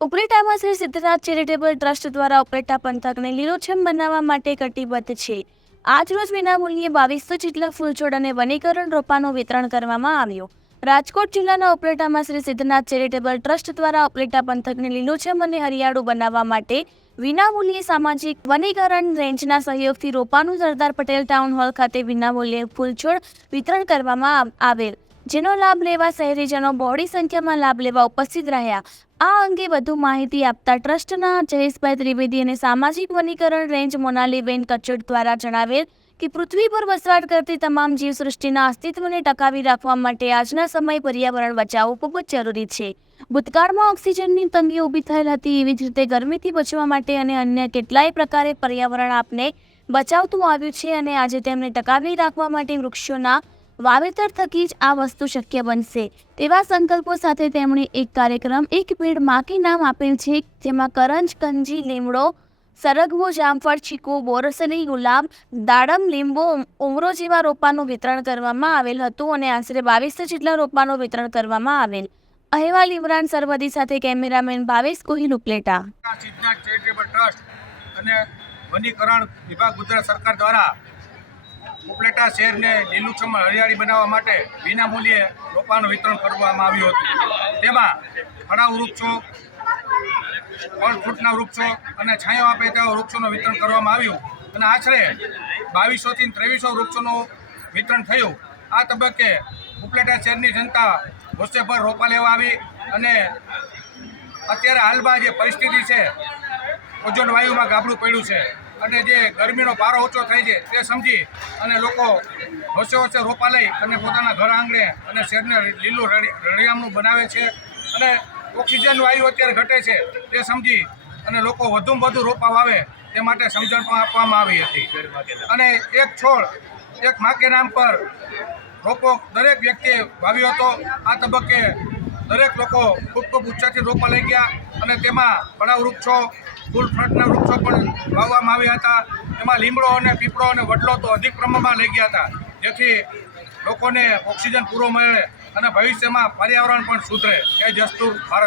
ઉપલેટામાં Shri Siddhnath charitable trust દ્વારા ઉપલેટા પંથકને લીલોછમ બનાવવા માટે કટિબદ્ધ છે. આજરોજ વિનામૂલ્યે બાવીસો જેટલા ફૂલછોડ અને વનીકરણ રોપાનું વિતરણ કરવામાં આવ્યું. રાજકોટ જિલ્લાના ઉપલેટામાં શ્રી સિદ્ધનાથ ચેરિટેબલ ટ્રસ્ટ દ્વારા ઉપલેટા પંથકને લીલોછમ અને હરિયાળું બનાવવા માટે વિનામૂલ્યે સામાજિક વનીકરણ રેન્જના સહયોગથી રોપાનું સરદાર પટેલ ટાઉન હોલ ખાતે વિનામૂલ્યે ફૂલછોડ વિતરણ કરવામાં આવેલ. જેનો લાભ લેવા શહેરીજનો બહોળી સંખ્યામાં લાભ લેવા ઉપસ્થિત રહ્યા. આ અંગે વધુ માહિતી આપતા ટ્રસ્ટના જયેશભાઈ ત્રિવેદી અને સામાજિક વનીકરણ રેન્જ મોનાલીબેન કચોડ દ્વારા જણાવેલ કે પૃથ્વી પર વસવાટ કરતી તમામ જીવસૃષ્ટિના અસ્તિત્વને ટકાવી રાખવા માટે આજના સમય પર્યાવરણ બચાવવું ખૂબ જ જરૂરી છે. ભૂતકાળમાં ઓક્સિજનની તંગી ઊભી થયેલ હતી એવી જ રીતે ગરમીથી બચવા માટે અને અન્ય કેટલાય પ્રકારે પર્યાવરણ આપને બચાવતું આવ્યું છે અને આજે તેમને ટકાવી રાખવા માટે વૃક્ષોના વાવેતર થકી જ આ વસ્તુ શક્ય બનશે. તેવા સંકલ્પો સાથે તેમણે એક કાર્યક્રમ, એક પેડ માકી નામ આપેલ છે, જેમાં કરંજ, કંજી, લીમડો, સરગવો, જામફળ ચીકુ બોરસની ગુલાબ, દાડમ, લીંબુ, ઉમરો જેવા રોપાનું વિતરણ કરવામાં આવેલ હતું અને આશરે બાવીસો જેટલા રોપાનું વિતરણ કરવામાં આવેલ. અહેવાલ ઇમરાન સરવદી સાથે કેમેરામેન ભાવેશ કોહિલ ઉપલેટા. અને વનીકરણ વિભાગ ગુજરાત સરકાર દ્વારા ઉપલેટા શહેરને લીલુંછમ હરિયાળી બનાવવા માટે વિનામૂલ્યે રોપાનું વિતરણ કરવામાં આવ્યું હતું. તેમાં ફળાઉ વૃક્ષો ફળ ફૂટના વૃક્ષો અને છાંયો આપે તેવા વૃક્ષોનું વિતરણ કરવામાં આવ્યું અને આશરે બાવીસોથી ત્રેવીસો વૃક્ષોનું વિતરણ થયું. આ તબક્કે ઉપલેટા શહેરની જનતા હોસ્ટેભર રોપા લેવા આવી અને અત્યારે હાલમાં જે પરિસ્થિતિ છે, ઓઝોન વાયુમાં ગાબડું પડ્યું છે. અને જે ગરમીનો પારો ઊંચો થાય છે, તે સમજી અને લોકો હોશે હોશે રોપા લઈ અને પોતાના ઘર આંગણે અને શહેરને લીલું રળી, રળિયામણું બનાવે છે અને ઓક્સિજન વાયુ અત્યારે ઘટે છે, તે સમજી અને લોકો વધુમાં વધુ રોપા વાવે, તે માટે સમજણ પણ આપવામાં આવી હતી. અને એક છોડ, એક માકે નામ પર રોપો દરેક વ્યક્તિએ વાવ્યો હતો. આ તબક્કે દરેક લોકો ખૂબ ખૂબ ઊંચાથી રોપા લઈ ગયા અને તેમાં ઘણા વૃક્ષો ફૂલ ફ્રંટના વૃક્ષો પણ વાવવામાં આવ્યા હતા. એમાં લીમડો અને પીપળો અને વડલો તો અધિક પ્રમાણમાં લઈ ગયા હતા. જેથી લોકોને ઓક્સિજન પૂરો મળે અને ભવિષ્યમાં પર્યાવરણ પણ સુધરે એ જસ્તુર ભારત